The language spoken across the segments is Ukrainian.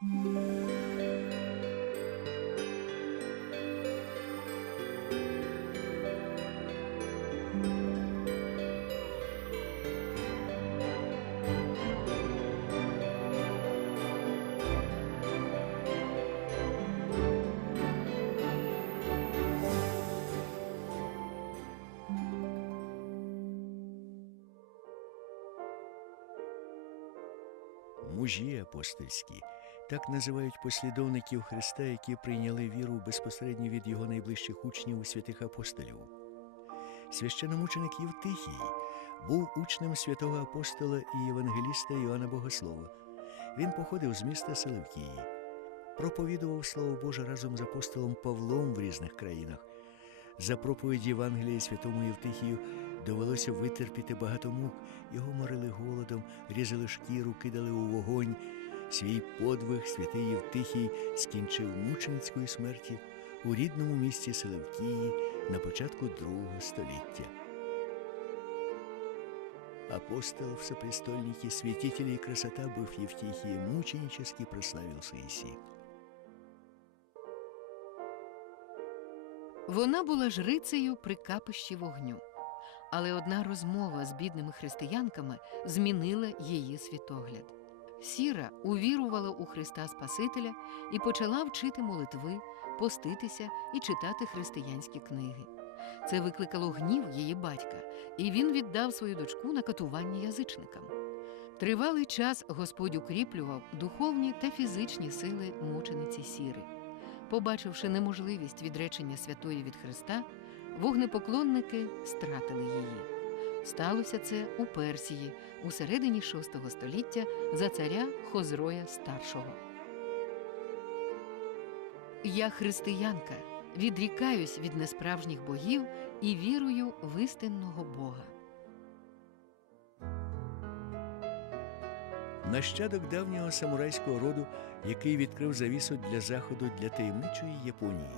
Мужі апостольські так називають послідовників Христа, які прийняли віру безпосередньо від його найближчих учнів святих апостолів. Священомученик Євтихій був учнем святого апостола і євангеліста Йоанна Богослова. Він походив з міста Селевкії, проповідував Слово Боже разом з апостолом Павлом в різних країнах. За проповіді Євангелія святому Євтихію довелося витерпіти багато мук, його морили голодом, різали шкіру, кидали у вогонь. Свій подвиг святий Євтихій скінчив мученицькою смерті у рідному місті Селевкії на початку другого століття. Апостол всепрестольники, святители и красота, быв Евтихии, мученически прославился Иси. Вона була жрицею при капищі вогню. Але одна розмова з бідними християнками змінила її світогляд. Сіра увірувала у Христа Спасителя і почала вчити молитви, поститися і читати християнські книги. Це викликало гнів її батька, і він віддав свою дочку на катування язичникам. Тривалий час Господь укріплював духовні та фізичні сили мучениці Сіри. Побачивши неможливість відречення святої від Христа, вогнепоклонники стратили її. Сталося це у Персії у середині VI століття за царя Хозроя Старшого. Я християнка, відрікаюсь від несправжніх богів і вірую в істинного Бога. Нащадок давнього самурайського роду, який відкрив завісу для заходу для таємничої Японії.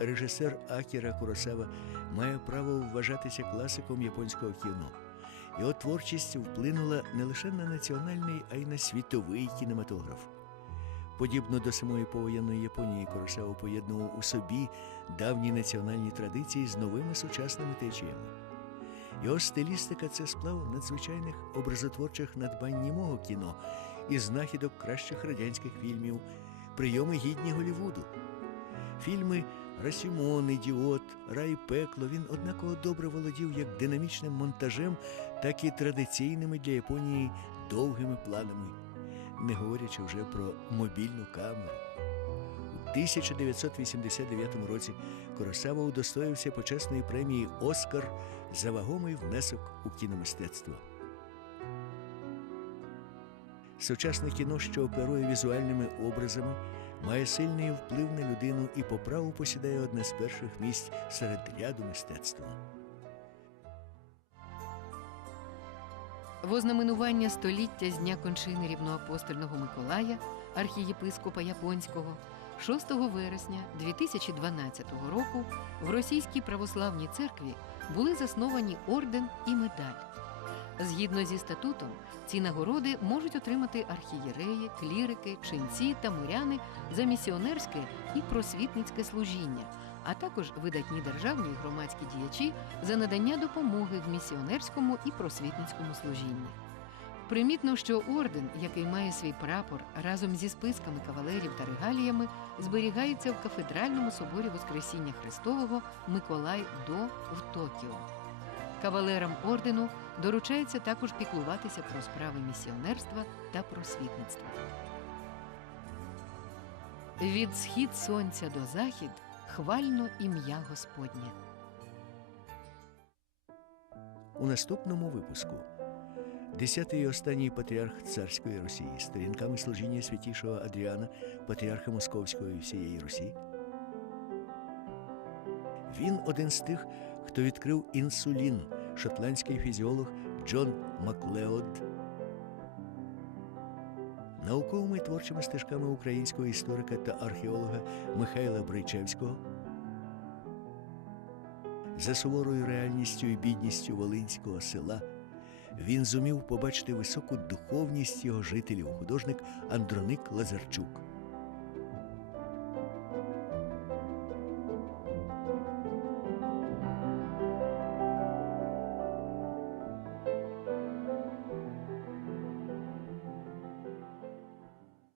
Режисер Акіра Куросава має право вважатися класиком японського кіно. Його творчість вплинула не лише на національний, а й на світовий кінематограф. Подібно до самої повоєнної Японії, Куросава поєднував у собі давні національні традиції з новими сучасними течіями. Його стилістика це сплав надзвичайних образотворчих надбань німого кіно і знахідок кращих радянських фільмів, прийоми гідні Голівуду. Фільми Расімон, Ідіот, Рай пекло він однаково добре володів як динамічним монтажем, так і традиційними для Японії довгими планами, не говорячи вже про мобільну камеру. У 1989 році Коросава удостоївся почесної премії Оскар за вагомий внесок у кіномистецтво. Сучасне кіно, що оперує візуальними образами, має сильний вплив на людину і по праву посідає одне з перших місць серед ряду мистецтва. Вознаменування століття з дня кончини рівноапостольного Миколая, архієпископа Японського, 6 вересня 2012 року в Російській православній церкві були засновані орден і медаль. Згідно зі статутом, ці нагороди можуть отримати архієреї, клірики, ченці та миряни за місіонерське і просвітницьке служіння, а також видатні державні і громадські діячі за надання допомоги в місіонерському і просвітницькому служінні. Примітно, що орден, який має свій прапор разом зі списками кавалерів та регаліями, зберігається в кафедральному соборі Воскресіння Христового Миколай До в Токіо. Кавалерам ордену доручається також піклуватися про справи місіонерства та просвітництва. Від схід сонця до захід хвально ім'я Господнє. У наступному випуску десятий і останній патріарх царської Росії, сторінками служіння святішого Адріана, патріарха Московської всієї Русі. Він один з тих, хто відкрив інсулін, шотландський фізіолог Джон Маклеод. Науковими і творчими стежками українського історика та археолога Михайла Брайчевського. За суворою реальністю і бідністю волинського села він зумів побачити високу духовність його жителів, художник Андроник Лазарчук.